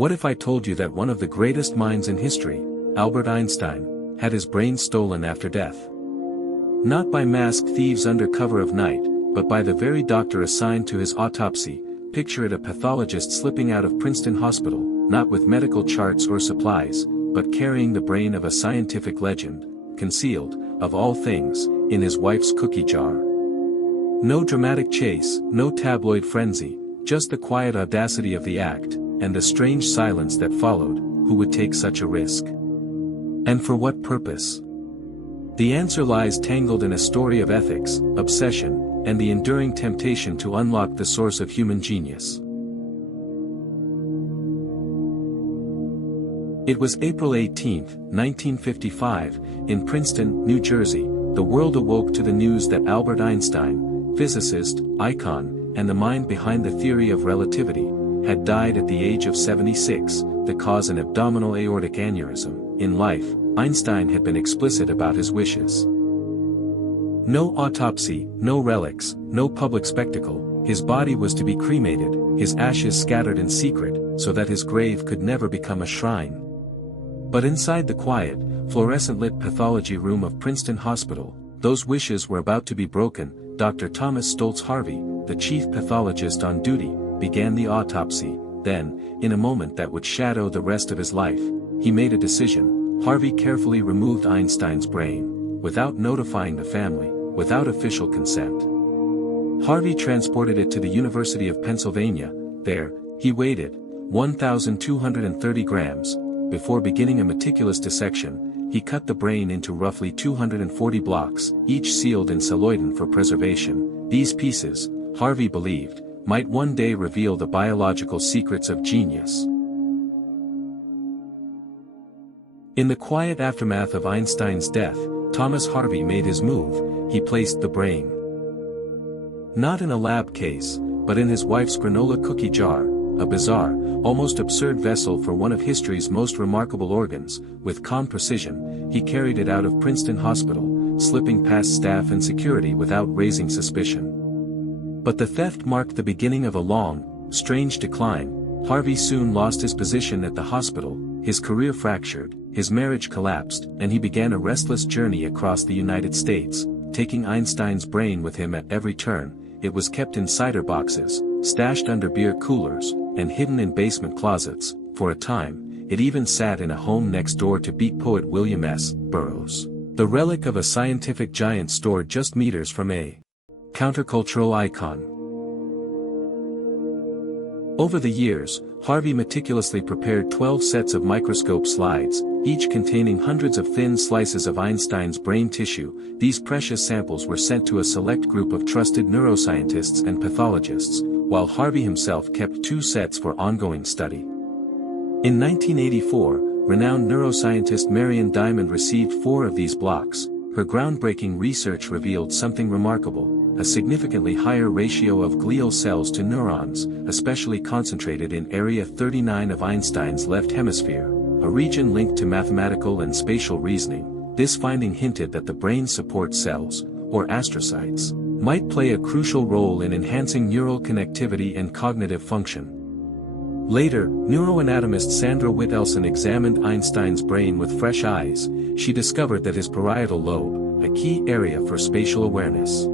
What if I told you that one of the greatest minds in history, Albert Einstein, had his brain stolen after death? Not by masked thieves under cover of night, but by the very doctor assigned to his autopsy. Picture it: a pathologist slipping out of Princeton Hospital, not with medical charts or supplies, but carrying the brain of a scientific legend, concealed, of all things, in his wife's cookie jar. No dramatic chase, no tabloid frenzy, just the quiet audacity of the act, and the strange silence that followed. Who would take such a risk? And for what purpose? The answer lies tangled in a story of ethics, obsession, and the enduring temptation to unlock the source of human genius. It was April 18, 1955, in Princeton, New Jersey. The world awoke to the news that Albert Einstein, physicist, icon, and the mind behind the theory of relativity, had died at the age of 76, the cause an abdominal aortic aneurysm. In life, Einstein had been explicit about his wishes. No autopsy, no relics, no public spectacle. His body was to be cremated, his ashes scattered in secret, so that his grave could never become a shrine. But inside the quiet, fluorescent-lit pathology room of Princeton Hospital, those wishes were about to be broken. Dr. Thomas Stoltz Harvey, the chief pathologist on duty, began the autopsy. Then, in a moment that would shadow the rest of his life, he made a decision. Harvey carefully removed Einstein's brain, without notifying the family, without official consent. Harvey transported it to the University of Pennsylvania. There, he weighed it, 1,230 grams. Before beginning a meticulous dissection, he cut the brain into roughly 240 blocks, each sealed in celloidin for preservation. These pieces, Harvey believed, might one day reveal the biological secrets of genius. In the quiet aftermath of Einstein's death, Thomas Harvey made his move. He placed the brain not in a lab case, but in his wife's granola cookie jar, a bizarre, almost absurd vessel for one of history's most remarkable organs. With calm precision, he carried it out of Princeton Hospital, slipping past staff and security without raising suspicion. But the theft marked the beginning of a long, strange decline. Harvey soon lost his position at the hospital, his career fractured, his marriage collapsed, and he began a restless journey across the United States, taking Einstein's brain with him at every turn. It was kept in cider boxes, stashed under beer coolers, and hidden in basement closets. For a time, it even sat in a home next door to beat poet William S. Burroughs, the relic of a scientific giant stored just meters from a countercultural icon. Over the years, Harvey meticulously prepared 12 sets of microscope slides, each containing hundreds of thin slices of Einstein's brain tissue. These precious samples were sent to a select group of trusted neuroscientists and pathologists, while Harvey himself kept 2 sets for ongoing study. In 1984, renowned neuroscientist Marion Diamond received 4 of these blocks. Her groundbreaking research revealed something remarkable: a significantly higher ratio of glial cells to neurons, especially concentrated in area 39 of Einstein's left hemisphere, a region linked to mathematical and spatial reasoning. This finding hinted that the brain's support cells, or astrocytes, might play a crucial role in enhancing neural connectivity and cognitive function. Later, neuroanatomist Sandra Whitelson examined Einstein's brain with fresh eyes. She discovered that his parietal lobe, a key area for spatial awareness,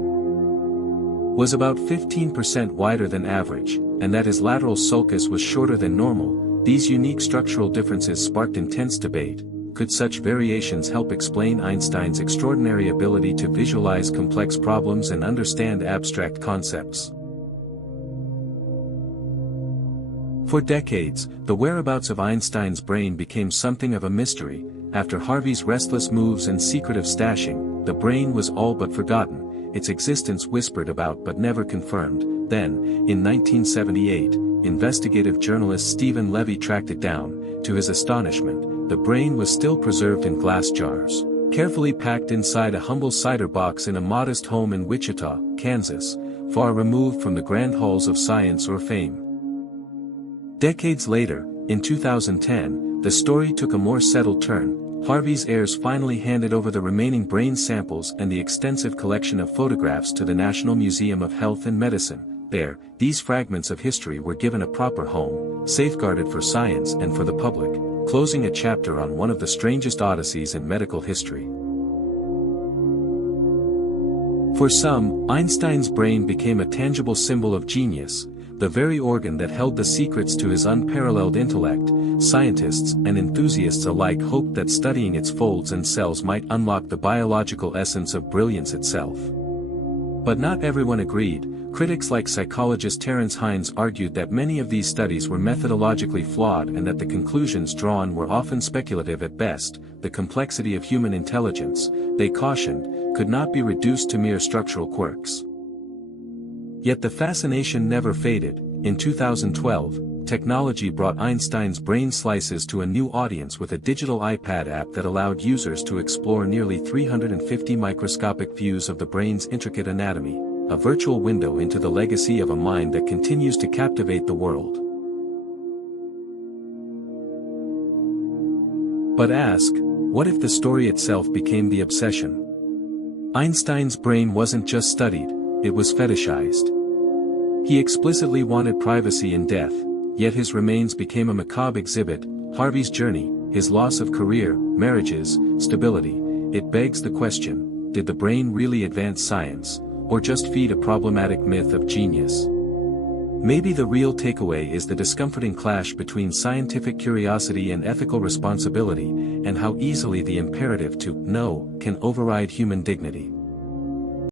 was about 15% wider than average, and that his lateral sulcus was shorter than normal. These unique structural differences sparked intense debate. Could such variations help explain Einstein's extraordinary ability to visualize complex problems and understand abstract concepts? For decades, the whereabouts of Einstein's brain became something of a mystery. After Harvey's restless moves and secretive stashing, the brain was all but forgotten, its existence whispered about but never confirmed. Then, in 1978, investigative journalist Stephen Levy tracked it down. To his astonishment, the brain was still preserved in glass jars, carefully packed inside a humble cider box in a modest home in Wichita, Kansas, far removed from the grand halls of science or fame. Decades later, in 2010, the story took a more settled turn. Harvey's heirs finally handed over the remaining brain samples and the extensive collection of photographs to the National Museum of Health and Medicine. There, these fragments of history were given a proper home, safeguarded for science and for the public, closing a chapter on one of the strangest odysseys in medical history. For some, Einstein's brain became a tangible symbol of genius, the very organ that held the secrets to his unparalleled intellect. Scientists and enthusiasts alike hoped that studying its folds and cells might unlock the biological essence of brilliance itself. But not everyone agreed. Critics like psychologist Terence Hines argued that many of these studies were methodologically flawed and that the conclusions drawn were often speculative at best. The complexity of human intelligence, they cautioned, could not be reduced to mere structural quirks. Yet the fascination never faded. In 2012, technology brought Einstein's brain slices to a new audience with a digital iPad app that allowed users to explore nearly 350 microscopic views of the brain's intricate anatomy, a virtual window into the legacy of a mind that continues to captivate the world. But ask, what if the story itself became the obsession? Einstein's brain wasn't just studied, it was fetishized. He explicitly wanted privacy in death, yet his remains became a macabre exhibit. Harvey's journey, his loss of career, marriages, stability. It begs the question, did the brain really advance science, or just feed a problematic myth of genius? Maybe the real takeaway is the discomforting clash between scientific curiosity and ethical responsibility, and how easily the imperative to know can override human dignity.